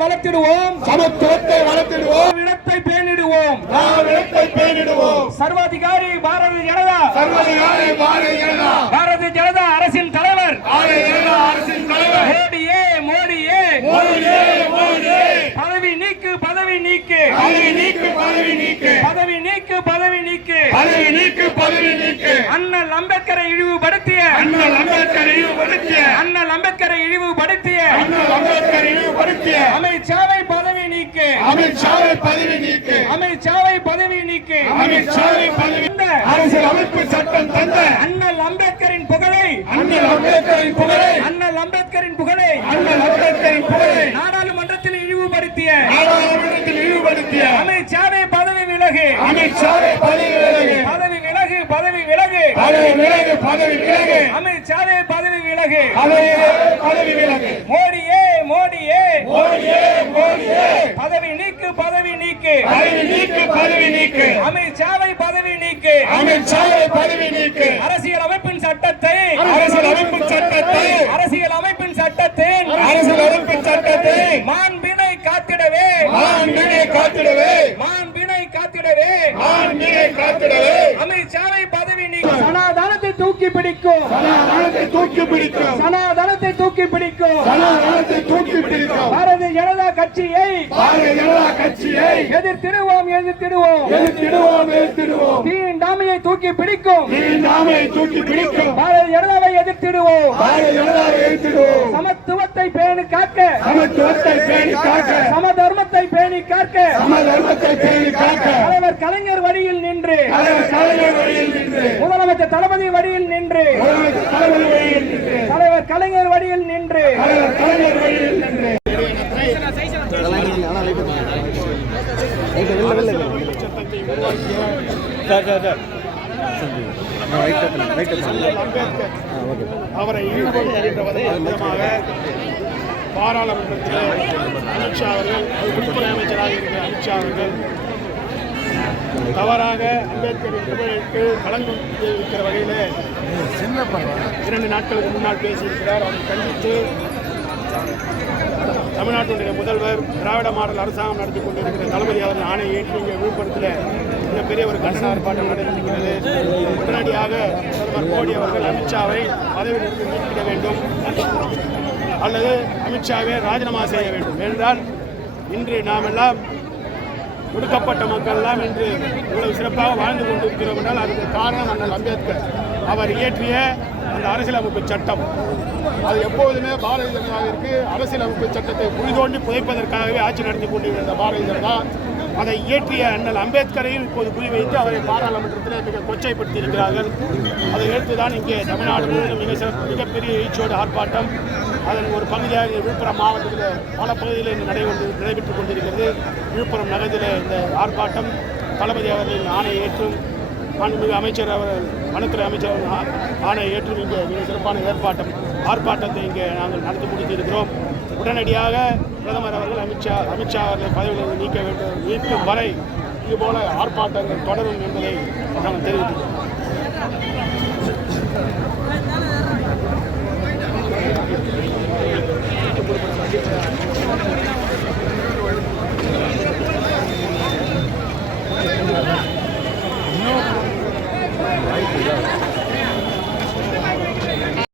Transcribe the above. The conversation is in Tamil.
வளர்த்திடுவோம். சமத்துவத்தை வளர்த்திடுவோம். இடத்தை பேணிடுவோம். திராவிடத்தை பேணிடுவோம். சர்வாதிகாரி பாரதிய ஜனதா. சர்வதிகாரி பாரதிய ஜனதா. பாரதிய ஜனதா அரசின் தலைவர். அரசின் தலைவர். மோடியே மோடியே. மோடியே மோடியே. பதவி நீக்கு பதவி நீக்கு. பதவி நீக்கு பதவி நீக்கு. பதவி நீக்கு பதவி நீக்கு. பதவி நீக்கு பதவி நீக்கு. அண்ணல் அம்பேத்கரை இழிவுபடுத்திய. அண்ணல் அம்பேத்கர் இழிவுபடுத்திய. அண்ணல் அம்பேத்கரை அம்பேத்கர் இழிவுபடுத்திய அமித்ஷாவை பதவி நீக்கு. அமித்ஷாவை பதவி நீக்கு. அமித்ஷாவை பதவி நீக்கு. அமித்ஷாவை பதவி அரசியல் அமைப்பு சட்டம் தந்த. அண்ணல் அம்பேத்கரின் புகழை. அண்ணல் அம்பேத்கரின் புகழை. அண்ணல் அம்பேத்கரின் புகழை. அண்ணல் அம்பேத்கரின் புகழை. நாடாளுமன்றத்தில் இழிவுபடுத்திய. நாடாளுமன்றத்தில் இழிவுபடுத்திய. அமித்ஷாவை பதவி விலகு. அமித்ஷாவை பதவி விலகு. பதவி விலகு பதவி விலகு. பதவி விலகு பதவி விலகு. விலகு பதவி விலகு, பதவி விலகு. மோடியே மோடியே பதவி நீக்கு பதவி நீக்கு. பதவி நீக்கு பதவி நீக்கு. அமித்ஷாவை பதவி நீக்கு. அமித்ஷாவை பதவி நீக்கு. அரசியல் அமைப்பின் சட்டத்தை. அரசியல் அமைப்பு சட்டத்தை. அரசியல் அமைப்பின் சட்டத்தின் அரசியல் அமைப்பு சட்டத்தை. மாண்பினை காத்திடவே. மாண்பினை காத்திடவே. மாண்பினை காத்திடவே. மாண்பினை காத்திடவே. அமித்ஷாவை பதவி பிடிக்கும் சனாதனத்தை தூக்கி பிடிக்கும் சனாதனத்தை தூக்கி பிடிக்கும் சனாதனத்தை தூக்கி பிடிக்கும் பாரதிய ஜனதா கட்சியை பாரதிய ஜனதா கட்சியை எதிர்த்திடுவோம் எதிர்த்திடுவோம். எதிர்த்திடுவோம் எதிர்த்திடுவோம். தீண்டாமையை தூக்கி பிடிக்கும் நாமை தூக்கி பிடிக்கும் பாரதிய ஜனதாவை எதிர்த்திடுவோம். பாரதிய ஜனதாவை எதிர்த்திடுவோம். சமத்துவத்தை பேணி காக்க. சமத்துவத்தை பேணி காக்க. சம தர்மத்தை பேணி காக்க பேணி தலைவர் கலைஞர் வழியில் நின்று. தலைவர் கலைஞர் வழியில் நின்று. முதலமைச்சர் தளபதி வழியில் நின்று. முதலமைச்சர் தலைவர் வழியில் நின்று. தலைவர் கலைஞர் வழியில் நின்று. தலைவர் கலைஞர் வழியில் நின்று. அவரை ஈடுபடுத்துகின்ற விதமாக பாராளுமன்றத்தில் அமித்ஷா அவர்கள் உள்துறை அமைச்சராக இருக்கிற அமித்ஷா அவர்கள் தவறாக அம்பேத்கர் விடுதலைக்கு கலந்து இருக்கிற வகையில் இரண்டு நாட்களுக்கு முன்னால் பேசியிருக்கிறார். அவரை கண்டித்து தமிழ்நாட்டினுடைய முதல்வர் திராவிட மாடல் அரசாங்கம் நடத்தி கொண்டிருக்கிற தளபதி அவர்கள் ஆணையை ஏற்றி இங்கே விழுப்புரத்தில் மிகப்பெரிய ஒரு கண்டன ஆர்ப்பாட்டம் நடைபெறுகிறது உடனடியாக பிரதமர் மோடி அவர்கள் அமித்ஷாவை பதவியிலிருந்து நீக்கிட வேண்டும். அல்லது அமித்ஷாவே ராஜினாமா செய்ய வேண்டும். என்றால் இன்று நாம் எல்லாம் ஒடுக்கப்பட்ட மக்கள் எல்லாம் இன்று இவ்வளவு சிறப்பாக வாழ்ந்து கொண்டிருக்கிறோம் என்றால் அதுக்கு காரணம் அண்ணல் அம்பேத்கர். அவர் இயற்றிய அந்த அரசியலமைப்பு சட்டம். அது எப்போதுமே பாரதிய ஜனதாவிற்கு அரசியலமைப்பு சட்டத்தை புரிதோண்டி புதைப்பதற்காகவே ஆட்சி நடத்தி கொண்டிருந்த பாரதிய ஜனதா. அதை இயற்றிய அண்ணல் அம்பேத்கரையும் இப்போது குறிவைத்து அவரை பாராளுமன்றத்தில் மிக கொச்சைப்படுத்தி இருக்கிறார்கள் அதை எடுத்துதான் இங்கே தமிழ்நாடு முழுவதும் மிக சிறப்பு மிகப்பெரிய எழுச்சியோடு ஆர்ப்பாட்டம் அதன் ஒரு பகுதியாக விழுப்புரம் மாவட்டத்தில் பல பகுதிகளில் இன்று நடைபெற்று நடைபெற்றுக் கொண்டிருக்கிறது. விழுப்புரம் நகரத்தில் இந்த ஆர்ப்பாட்டம் தளபதி அவர்களின் ஆணை ஏற்றும் மாண்புமிகு அமைச்சர் அவர்கள் வனத்துறை அமைச்சர் ஆணை ஏற்றும் இங்கே மிக சிறப்பான ஏற்பாட்டம் ஆர்ப்பாட்டத்தை இங்கே நாங்கள் நடத்தி முடித்திருக்கிறோம். உடனடியாக பிரதமர் அவர்கள் அமித்ஷா அமித்ஷா அவர்களை பதவியிலிருந்து நீக்க வேண்டும். நீக்கும் வரை இதுபோல ஆர்ப்பாட்டங்கள் தொடரும் என்பதை நாங்கள் தெரிவித்துள்ளோம்